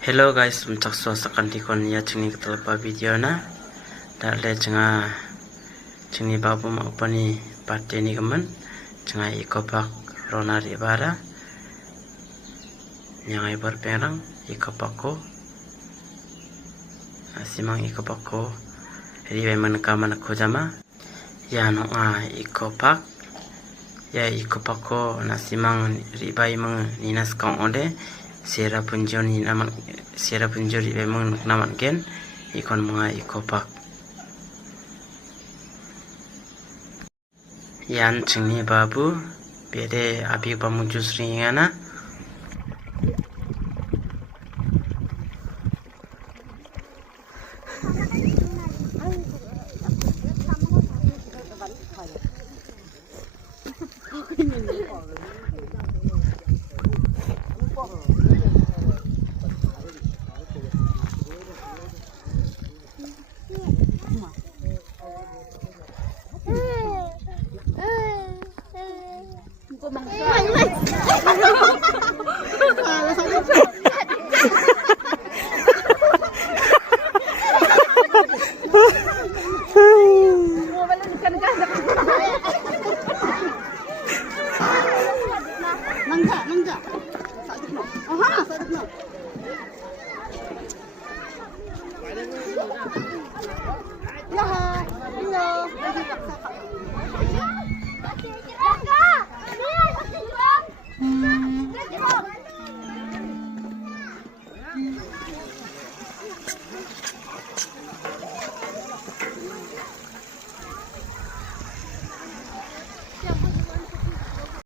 Hello guys, rumcakso sakan dikon ya cengni ketelpa video na. Dale cenga cengni babu ma upani parte ni kemen cenga ikopak ronari bara. Nyangai berperang ikopako. Asimang ikopako riwe menekaman aku jama. Ya no ikopak. Ya ikopako nasimang ribai meng ninas kong ode. Sera punjoni naman sera punjori memang naman gen ikon mga ikopak yan cengni babu bede abi pamujus ringana Mangga. Aha, sadno. Ya, hello.